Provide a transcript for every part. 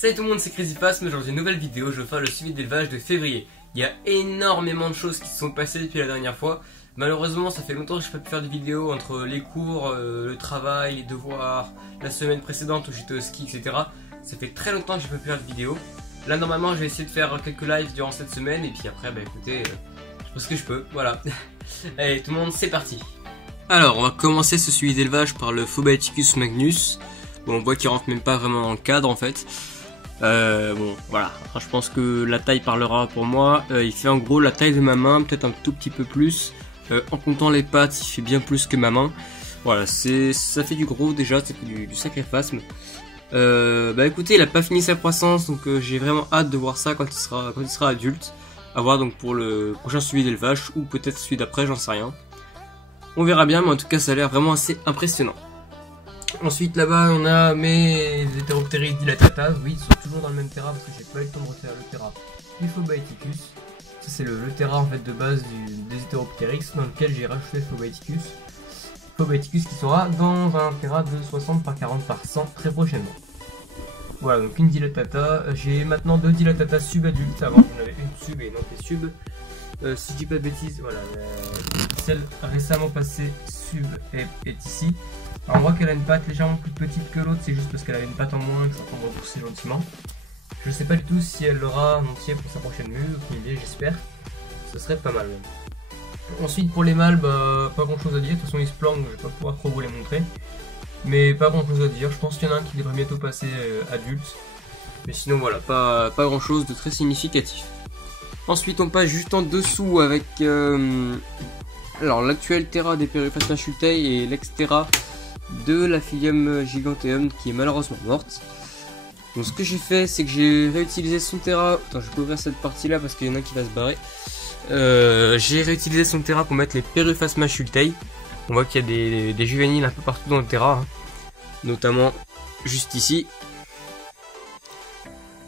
Salut tout le monde, c'est CrazyPhasm. Aujourd'hui, nouvelle vidéo. Je vais faire le suivi d'élevage de février. Il y a énormément de choses qui se sont passées depuis la dernière fois. Malheureusement, ça fait longtemps que je n'ai pas pu faire de vidéo entre les cours, le travail, les devoirs, la semaine précédente où j'étais au ski, etc. Ça fait très longtemps que je n'ai pas pu faire de vidéo. Là, normalement, je vais essayer de faire quelques lives durant cette semaine. Et puis après, bah écoutez, je pense que je peux. Voilà. Allez, tout le monde, c'est parti. Alors, on va commencer ce suivi d'élevage par le Phobaeticus magnus. Bon, on voit qu'il rentre même pas vraiment dans le cadre en fait. Bon, voilà. Enfin, je pense que la taille parlera pour moi. Il fait en gros la taille de ma main, peut-être un tout petit peu plus. En comptant les pattes, il fait bien plus que ma main. Voilà, ça fait du gros déjà, c'est du sacré phasme. Bah écoutez, il a pas fini sa croissance, donc j'ai vraiment hâte de voir ça quand il sera adulte. À voir donc pour le prochain suivi d'élevage ou peut-être celui d'après, j'en sais rien. On verra bien, mais en tout cas, ça a l'air vraiment assez impressionnant. Ensuite, là-bas, on a mes Heteropteryx dilatata. Oui, ils sont toujours dans le même terrain parce que j'ai pas eu le temps de refaire le terrain du Phobaeticus. Ça, c'est le terrain en fait de base des Heteropteryx dans lequel j'ai rajouté le Phobaeticus. Phobaeticus qui sera dans un terrain de 60 par 40 par 100 très prochainement. Voilà, donc une dilatata. J'ai maintenant deux dilatata subadultes. Avant, j'en avais une sub et une anti-sub. Si je dis pas de bêtises, voilà, celle récemment passée sub est ici. Alors on voit qu'elle a une patte légèrement plus petite que l'autre, c'est juste parce qu'elle avait une patte en moins et que ça va repousser gentiment. Je sais pas du tout si elle l'aura en entier pour sa prochaine mue, aucune idée, j'espère. Ce serait pas mal. Ensuite pour les mâles, bah pas grand chose à dire, de toute façon ils se planquent, donc je vais pas pouvoir trop vous les montrer. Mais pas grand chose à dire, je pense qu'il y en a un qui devrait bientôt passer adulte. Mais sinon voilà, pas grand chose de très significatif. Ensuite on passe juste en dessous avec alors l'actuel Terra des Periphates Machutei et l'ex-Terra de la Phyllium Giganteum qui est malheureusement morte. Donc ce que j'ai fait, c'est que j'ai réutilisé son Terra. Attends, je peux ouvrir cette partie là parce qu'il y en a un qui va se barrer. J'ai réutilisé son Terra pour mettre les Periphates Machutei. On voit qu'il y a des juvéniles un peu partout dans le Terra, hein. Notamment juste ici.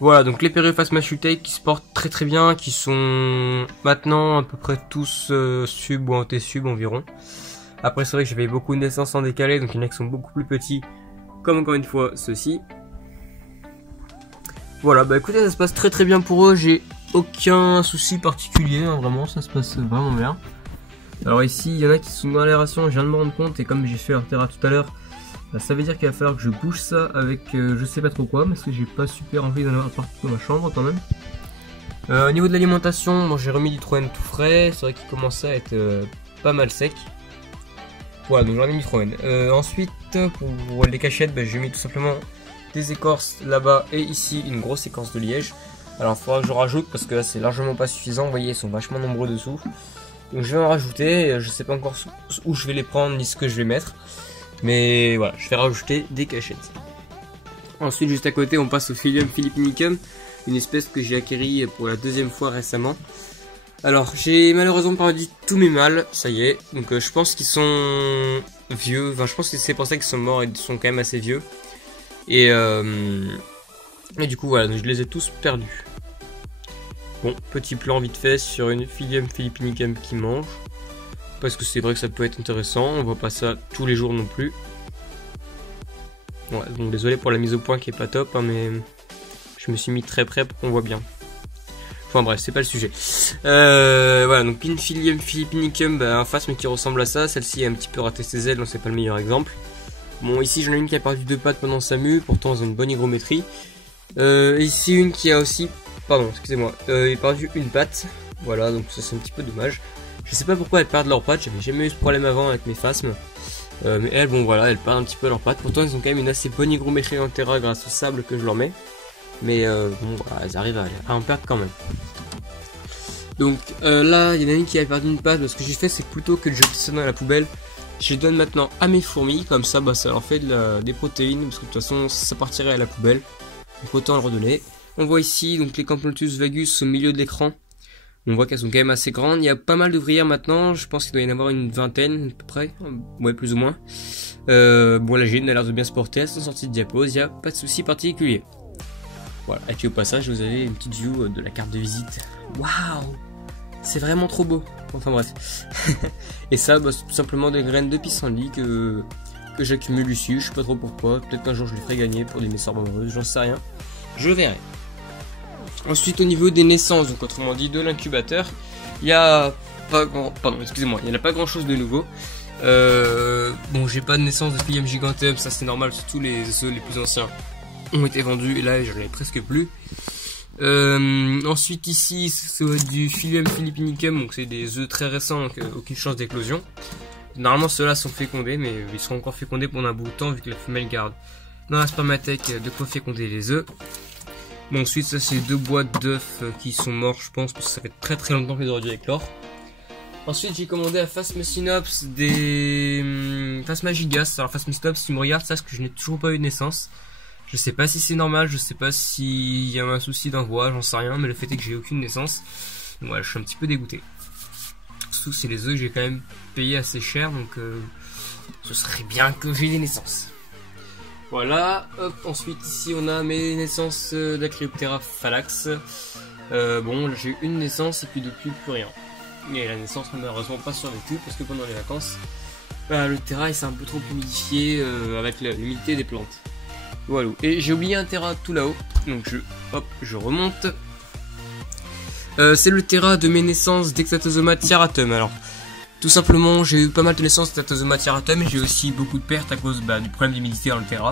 Voilà, donc les Periphates Machutei qui se portent très très bien, qui sont maintenant à peu près tous sub ou anti-sub environ. Après c'est vrai que j'avais beaucoup de naissances en décalé, donc il y en a qui sont beaucoup plus petits, comme encore une fois ceux-ci. Voilà, bah écoutez, ça se passe très très bien pour eux, j'ai aucun souci particulier, hein, vraiment, ça se passe vraiment bien. Alors ici, il y en a qui sont dans l'aération, je viens de me rendre compte, et comme j'ai fait leur terrain tout à l'heure, bah, ça veut dire qu'il va falloir que je bouge ça avec je sais pas trop quoi, parce que j'ai pas super envie d'en avoir partout dans ma chambre quand même. Au niveau de l'alimentation, bon, j'ai remis du Troène tout frais, c'est vrai qu'il commençait à être pas mal sec. Voilà, donc j'en ai mis Troène. Ensuite, pour les cachettes, bah, j'ai mis tout simplement des écorces là-bas et ici une grosse écorce de liège. Alors il faudra que je rajoute parce que là c'est largement pas suffisant, vous voyez, ils sont vachement nombreux dessous. Donc je vais en rajouter, je sais pas encore où je vais les prendre ni ce que je vais mettre. Mais voilà, je vais rajouter des cachettes. Ensuite, juste à côté, on passe au Phyllium philippinicum, une espèce que j'ai acquérie pour la deuxième fois récemment. Alors, j'ai malheureusement perdu tous mes mâles, ça y est. Donc, je pense qu'ils sont vieux. Enfin, je pense que c'est pour ça qu'ils sont morts et ils sont quand même assez vieux. Et du coup, voilà, donc je les ai tous perdus. Bon, petit plan vite fait sur une Phyllium philippinicum qui mange. Parce que c'est vrai que ça peut être intéressant, on voit pas ça tous les jours non plus. Ouais, donc désolé pour la mise au point qui est pas top, hein, mais je me suis mis très près pour qu'on voit bien. Enfin bref, c'est pas le sujet. Voilà, donc une Phyllium philippinicum, bah, un phasme qui ressemble à ça. Celle-ci a un petit peu raté ses ailes, donc c'est pas le meilleur exemple. Bon, ici j'en ai une qui a perdu deux pattes pendant sa mue, pourtant ils ont une bonne hygrométrie. Ici une qui a aussi, pardon, excusez-moi, il a perdu une patte. Voilà, donc ça c'est un petit peu dommage. Je sais pas pourquoi elles perdent leurs pattes, j'avais jamais eu ce problème avant avec mes phasmes. Mais elles, bon voilà, elles perdent un petit peu leurs pattes. Pourtant elles ont quand même une assez bonne hygrométrie en terrain grâce au sable que je leur mets. Mais bon, voilà, elles arrivent à en perdre quand même. Donc là, il y en a une qui a perdu une patte. Ce que j'ai fait, c'est que plutôt que de jeter ça dans la poubelle, je les donne maintenant à mes fourmis. Comme ça, bah, ça leur fait des protéines. Parce que de toute façon, ça partirait à la poubelle. Donc autant le redonner. On voit ici donc les Camplotus vagus au milieu de l'écran. On voit qu'elles sont quand même assez grandes. Il y a pas mal d'ouvrières maintenant. Je pense qu'il doit y en avoir une vingtaine à peu près. Ouais, plus ou moins. Bon, la génie a l'air de bien se porter. Elles sont sorties de diapos. Il n'y a pas de souci particulier. Voilà. Et puis au passage, vous avez une petite view de la carte de visite. Waouh! C'est vraiment trop beau. Enfin bref. Et ça, bah, c'est tout simplement des graines de pissenlit que j'accumule ici. Je sais pas trop pourquoi. Peut-être qu'un jour je les ferai gagner pour des messeurs amoureuses. J'en sais rien. je verrai. Ensuite au niveau des naissances, donc autrement dit de l'incubateur, il y a pas grand... Pardon, excusez-moi, il n'y en a pas grand chose de nouveau. Bon, j'ai pas de naissance de Philium giganteum, ça c'est normal, surtout les œufs les plus anciens ont été vendus et là j'en ai presque plus. Ensuite ici c'est du Philium philippinicum, donc c'est des œufs très récents, donc aucune chance d'éclosion. Normalement ceux-là sont fécondés, mais ils seront encore fécondés pendant un bout de temps vu que la femelle garde dans la spermathèque de quoi féconder les œufs. Bon, ensuite ça c'est 2 boîtes d'œufs qui sont morts je pense, parce que ça fait très longtemps qu'ils auraient dû éclore. Ensuite j'ai commandé à Phasmosynops des Phasmagigas. Alors Phasmosynops, si tu me regardes, sache que je n'ai toujours pas eu de naissance. Je sais pas si c'est normal, je sais pas s'il y a un souci d'envoi, j'en sais rien, mais le fait est que j'ai aucune naissance. Donc voilà, je suis un petit peu dégoûté. Surtout c'est les œufs que j'ai quand même payé assez cher, donc ce serait bien que j'ai des naissances. Voilà, hop, ensuite ici on a mes naissances d'Acryoptera Phalax. Bon, là j'ai eu une naissance et puis depuis plus rien. Et la naissance n'a malheureusement pas survécu parce que pendant les vacances, bah, le terrain s'est un peu trop humidifié avec l'humidité des plantes. Voilà. Et j'ai oublié un terrain tout là-haut, donc je remonte. C'est le terrain de mes naissances d'Exatosoma tiaratum. Alors, tout simplement, j'ai eu pas mal de naissances d'Exatosoma tiaratum et j'ai aussi beaucoup de pertes à cause du problème d'humidité dans le terrain.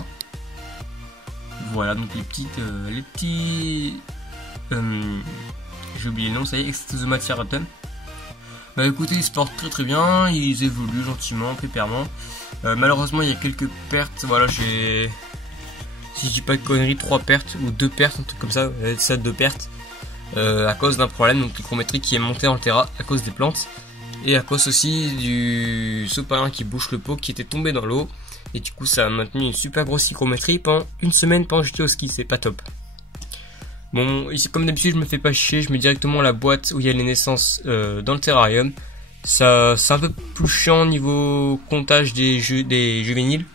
Voilà, donc les petits... j'ai oublié le nom, ça y est, Exatosoma tiaratum. Bah écoutez, ils se portent très bien, ils évoluent gentiment, pépèrement. Malheureusement, il y a quelques pertes. Voilà, j'ai, si je dis pas de conneries, 3 pertes ou 2 pertes, un truc comme ça, 2 pertes, à cause d'un problème, donc l'hygrométrie qui est monté dans le terrain à cause des plantes, et à cause aussi du sopalin qui bouche le pot qui était tombé dans l'eau, et du coup ça a maintenu une super grosse hygrométrie pendant une semaine pendant que j'étais au ski, c'est pas top. Bon, ici comme d'habitude je me fais pas chier, je mets directement la boîte où il y a les naissances dans le terrarium. Ça, c'est un peu plus chiant niveau comptage des juvéniles,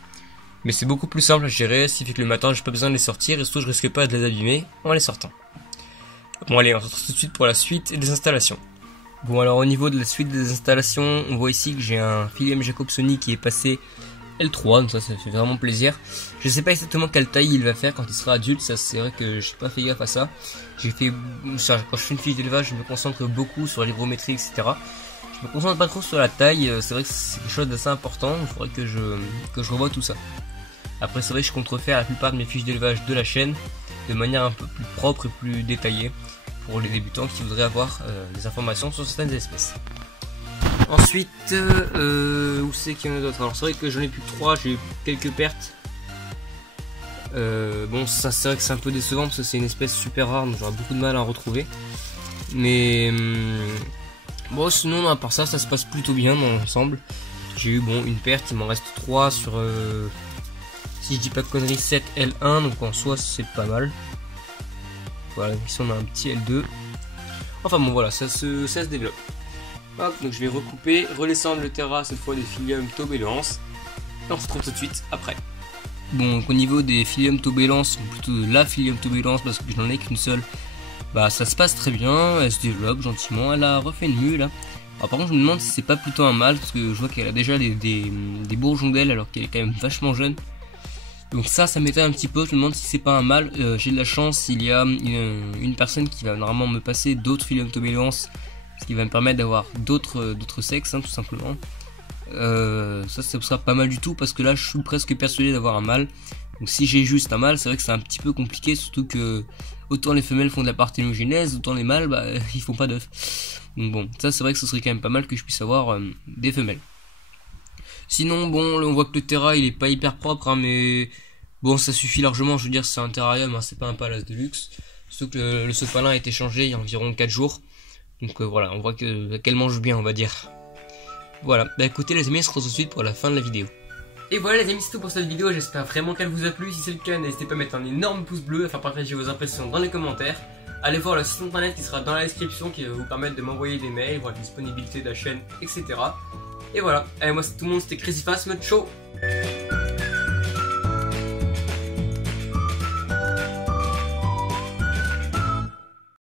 mais c'est beaucoup plus simple à gérer, ce qui fait que le matin j'ai pas besoin de les sortir et surtout je risque pas de les abîmer en les sortant. Bon allez, on se retrouve tout de suite pour la suite des installations. Bon alors au niveau de la suite des installations, on voit ici que j'ai un Philium jacobsoni qui est passé L3, donc ça fait vraiment plaisir. Je sais pas exactement quelle taille il va faire quand il sera adulte, ça c'est vrai que j'ai pas fait gaffe à ça. J'ai fait ça, quand je fais une fiche d'élevage, je me concentre beaucoup sur l'hygrométrie, etc. Je me concentre pas trop sur la taille, c'est vrai que c'est quelque chose d'assez important, il faudrait que je revoie tout ça. Après c'est vrai que je compte refaire la plupart de mes fiches d'élevage de la chaîne de manière un peu plus propre et plus détaillée pour les débutants qui voudraient avoir des informations sur certaines espèces. Ensuite, où c'est qu'il y en a d'autres? Alors c'est vrai que j'en ai plus que 3, j'ai eu quelques pertes. Bon ça c'est vrai que c'est un peu décevant parce que c'est une espèce super rare, donc j'aurai beaucoup de mal à en retrouver. Mais bon sinon à part ça, ça se passe plutôt bien dans l'ensemble. J'ai eu bon une perte, il m'en reste 3 sur si je dis pas de conneries 7 L1, donc en soi c'est pas mal. Voilà, ici on a un petit L2. Enfin bon voilà, ça se développe. Hop, donc je vais recouper, redescendre le terra cette fois des Philium tobelans. Et on se retrouve tout de suite après. Bon, donc au niveau des Philium tobelans, ou plutôt de la Philium tobelans parce que je n'en ai qu'une seule, bah ça se passe très bien, elle se développe gentiment, elle a refait une mue là. Alors par contre je me demande si c'est pas plutôt un mâle parce que je vois qu'elle a déjà des bourgeons d'ailes alors qu'elle est quand même vachement jeune. Donc ça m'étonne un petit peu, je me demande si c'est pas un mâle. J'ai de la chance, il y a une personne qui va normalement me passer d'autres Philium tobelans, ce qui va me permettre d'avoir d'autres sexes, hein, tout simplement. Ça sera pas mal du tout parce que là je suis presque persuadé d'avoir un mâle. Donc si j'ai juste un mâle, c'est vrai que c'est un petit peu compliqué, surtout que autant les femelles font de la parthénogenèse, autant les mâles bah, ils font pas d'œufs. Donc bon, ça c'est vrai que ce serait quand même pas mal que je puisse avoir des femelles. Sinon bon, là, on voit que le terra il est pas hyper propre, hein, mais bon ça suffit largement, je veux dire c'est un terrarium, hein, c'est pas un palace de luxe. Surtout que le sopalin a été changé il y a environ 4 jours. Donc voilà, on voit qu'elle mange bien on va dire. Voilà, bah écoutez les amis, on se retrouve tout de suite pour la fin de la vidéo. Et voilà les amis, c'est tout pour cette vidéo, j'espère vraiment qu'elle vous a plu. Si c'est le cas, n'hésitez pas à mettre un énorme pouce bleu, à faire partager vos impressions dans les commentaires. Allez voir le site internet qui sera dans la description qui va vous permettre de m'envoyer des mails, voir la disponibilité de la chaîne, etc. Et voilà, allez moi c'est tout le monde, c'était Crazyphasm, ciao.